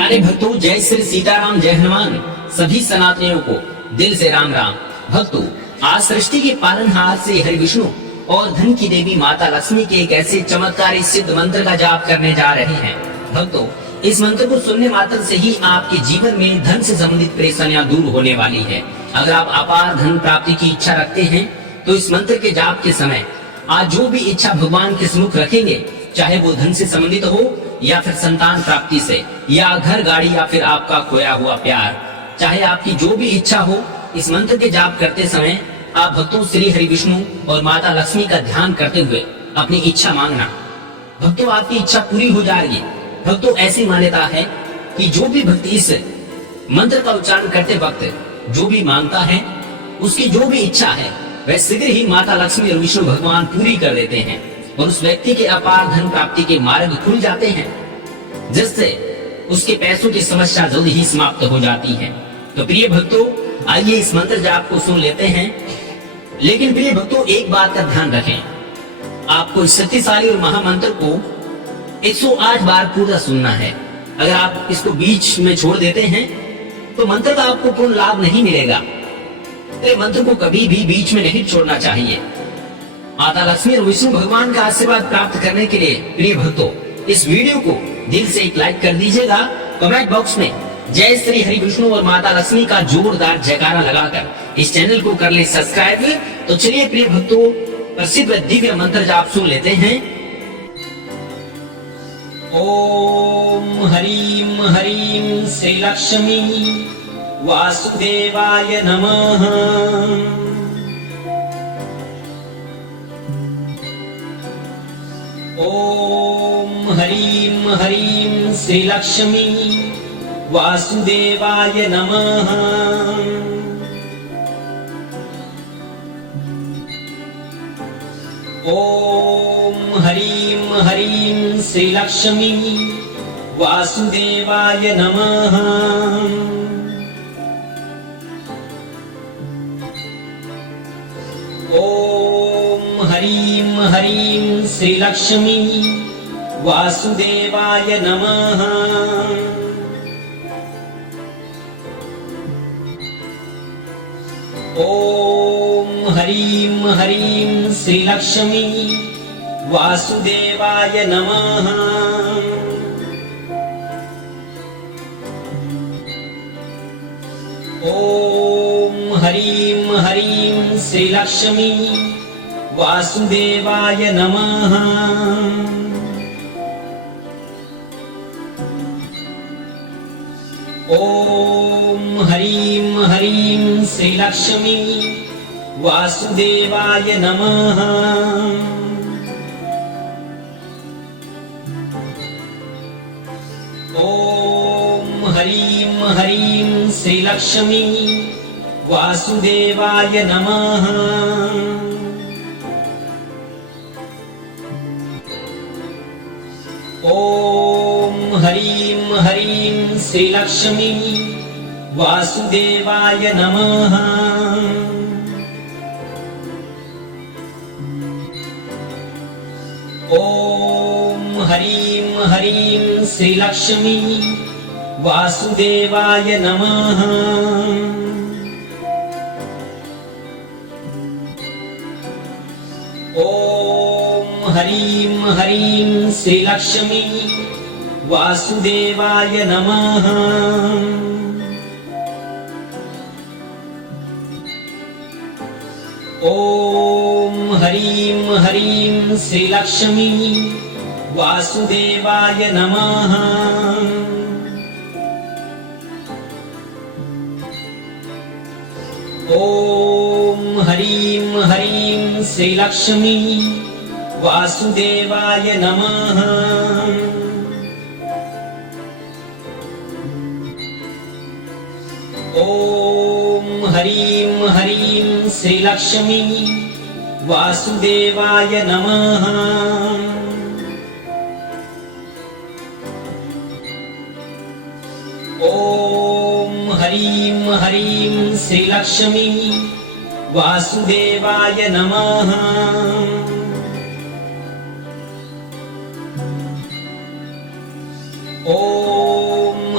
प्यारे भक्तों, जय श्री सीताराम, जय हनुमान। सभी सनातनियों को दिल से राम राम। भक्तों, आज सृष्टि के पालनहार से हरि विष्णु और धन की देवी माता लक्ष्मी के एक ऐसे चमत्कारी सिद्ध मंत्र का जाप करने जा रहे हैं। भक्तों, इस मंत्र को सुनने मात्र से ही आपके जीवन में धन से संबंधित परेशानियां दूर होने वाली है। अगर आप अपार धन प्राप्ति की इच्छा रखते हैं तो इस मंत्र के जाप के समय आज जो भी इच्छा भगवान के सम्मुख रखेंगे, चाहे वो धन से संबंधित हो या फिर संतान प्राप्ति से, या घर गाड़ी, या फिर आपका खोया हुआ प्यार, चाहे आपकी जो भी इच्छा हो, इस मंत्र के जाप करते समय आप भक्तों श्री हरि विष्णु और माता लक्ष्मी का ध्यान करते हुए अपनी इच्छा मांगना। भक्तों, आपकी इच्छा पूरी हो जाएगी। भक्तों, ऐसी मान्यता है कि जो भी भक्त इस मंत्र का उच्चारण करते वक्त जो भी मांगता है, उसकी जो भी इच्छा है, वह शीघ्र ही माता लक्ष्मी और विष्णु भगवान पूरी कर देते हैं और उस व्यक्ति के अपार धन प्राप्ति के मार्ग खुल जाते हैं, जिससे उसके पैसों की समस्या जल्द ही समाप्त हो जाती है। तो प्रिय भक्तों, आइए इस मंत्र जाप को सुन लेते हैं। लेकिन प्रिय भक्तों, एक बात का ध्यान रखें, आपको इस शक्तिशाली और महामंत्र को 108 बार पूरा सुनना है। अगर आप इसको बीच में छोड़ देते हैं तो मंत्र का आपको पूर्ण लाभ नहीं मिलेगा। तो मंत्र को कभी भी बीच में नहीं छोड़ना चाहिए। माता लक्ष्मी और विष्णु भगवान का आशीर्वाद प्राप्त करने के लिए प्रिय भक्तों, इस वीडियो को दिल से एक लाइक कर दीजिएगा। कमेंट बॉक्स में जय श्री हरि विष्णु और माता लक्ष्मी का जोरदार जयकारा लगाकर इस चैनल को कर ले सब्सक्राइब। तो चलिए प्रिय भक्तों, प्रसिद्ध दिव्य मंत्र जाप सुन लेते हैं। ओम हरीम हरीम श्री लक्ष्मी वासुदेवाय नमः। ओम हरीम हरीम श्री लक्ष्मी वासुदेवाय नमः। ओम हरीम हरीम श्री लक्ष्मी वासुदेवाय नमः। ओम हरीम हरीम श्री लक्ष्मी वासुदेवाय नमः। ओम हरीम हरीम श्री लक्ष्मी वासुदेवाय नमः। ओम हरीम हरीम श्री लक्ष्मी वासुदेवाय नमः। ओम हरीम हरीम श्री लक्ष्मी वासुदेवाय नमः। ओम हरीम हरीम श्री लक्ष्मी वासुदेवाय नमः। ओम हरीम हरीम श्री लक्ष्मी वासुदेवाय नमः। ओम हरीम हरीम श्री लक्ष्मी वासुदेवाय नमः। ओम हरीम हरीम श्री लक्ष्मी वासुदेवाय नमः। ओम हरीम हरीम श्री लक्ष्मी वासुदेवाय नमः। ओम हरीम हरीम श्री लक्ष्मी वासुदेवाय नमः। ओम हरीम हरीम श्री लक्ष्मी वासुदेवाय नमः। ओम हरीम हरीम श्री लक्ष्मी वासुदेवाय नमः। ओम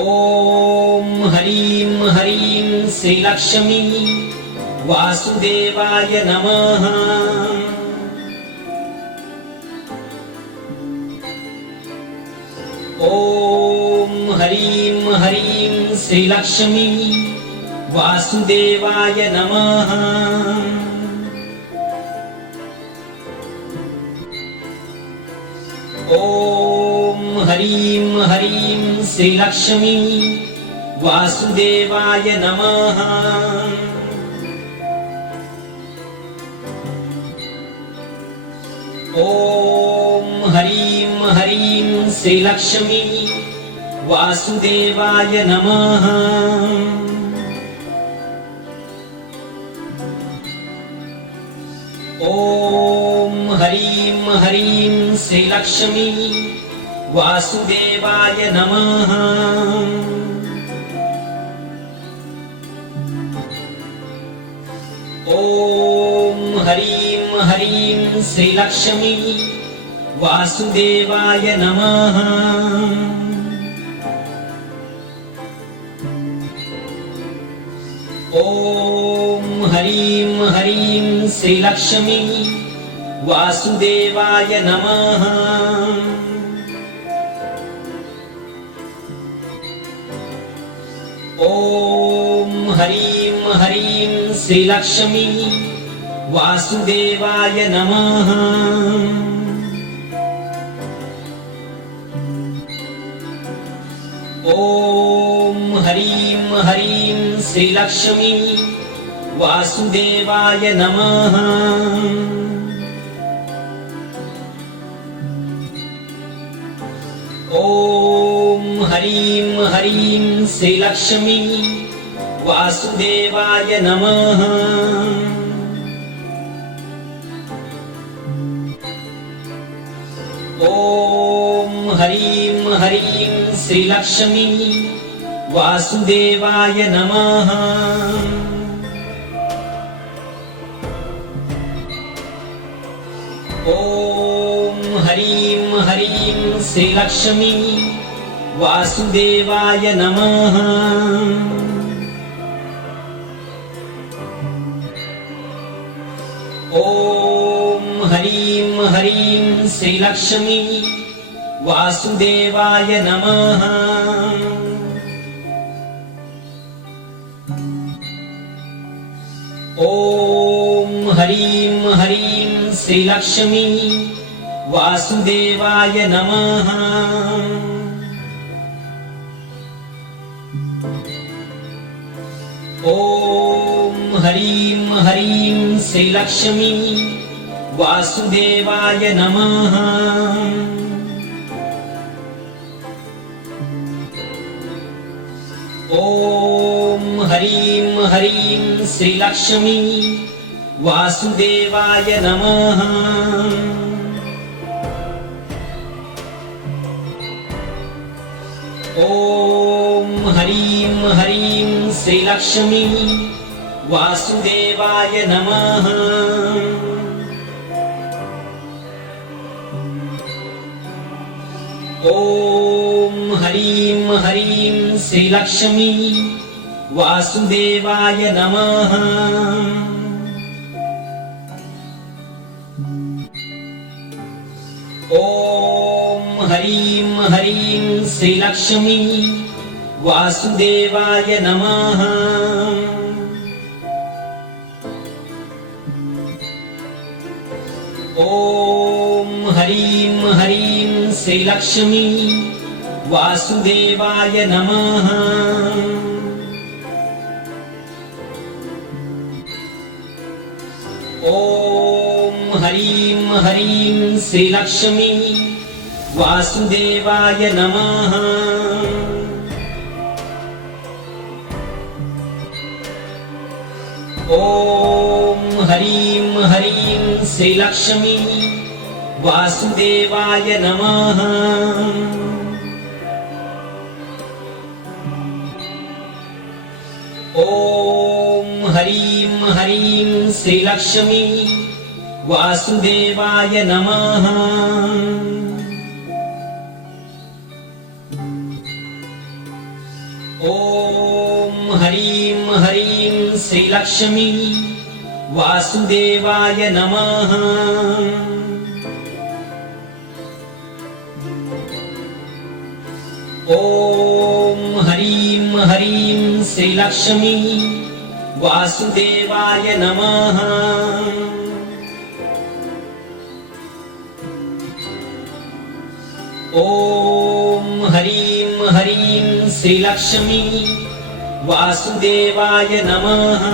ॐ ह्रीं ह्रीं श्रीलक्ष्मी वासुदेवाय नमः। ॐ ह्रीं ह्रीं श्रीलक्ष्मी वासुदेवाय नमः। ॐ ह्रीं ह्रीं श्रीलक्ष्मी वासुदेवाय नमः। ॐ ह्रीं ह्रीं श्रीलक्ष्मी वासुदेवाय नमः। ॐ ह्रीं ह्रीं श्रीलक्ष्मी वासुदेवाय नमः। ॐ ह्रीं ह्रीं श्रीलक्ष्मी वासुदेवाय नमः। ॐ ह्रीं ह्रीं श्रीलक्ष्मी वासुदेवाय नमः। ॐ ह्रीं ह्रीं श्रीलक्ष्मी वासुदेवाय नमः। ॐ ह्रीं ह्रीं श्रीलक्ष्मी वासुदेवाय नमः। ॐ ह्रीं ह्रीं श्रीलक्ष्मी वासुदेवाय नमः। ॐ ह्रीं ह्रीं श्रीलक्ष्मी वासुदेवाय नमः। ॐ ह्रीं ह्रीं श्रीलक्ष्मी वासुदेवाय नमः। ॐ ह्रीं ह्रीं श्रीलक्ष्मी वासुदेवाय नमः। ॐ ह्रीं ह्रीं श्रीलक्ष्मी वासुदेवाय नमः। ॐ ह्रीं ह्रीं श्रीलक्ष्मी वासुदेवाय नमः। ॐ ह्रीं ह्रीं श्रीलक्ष्मी वासुदेवाय नमः। ॐ ह्रीं ह्रीं श्रीलक्ष्मी वासुदेवाय नमः। ॐ ह्रीं ह्रीं श्रीलक्ष्मी वासुदेवाय नमः। ॐ ह्रीं ह्रीं श्रीलक्ष्मी वासुदेवाय नमः। ॐ ह्रीं ह्रीं श्रीलक्ष्मी वासुदेवाय नमः। ॐ ह्रीं ह्रीं श्रीलक्ष्मी वासुदेवाय नमः। ॐ ह्रीं ह्रीं श्रीलक्ष्मी वासुदेवाय नमः। ॐ ह्रीं ह्रीं श्रीलक्ष्मी वासुदेवाय नमः। ॐ हरीं हरीं श्रीलक्ष्मी वासुदेवाय नमः। ॐ हरीं हरीं श्रीलक्ष्मी वासुदेवाय नमः। ॐ हरीं हरीं श्रीलक्ष्मी वासुदेवाय नमः।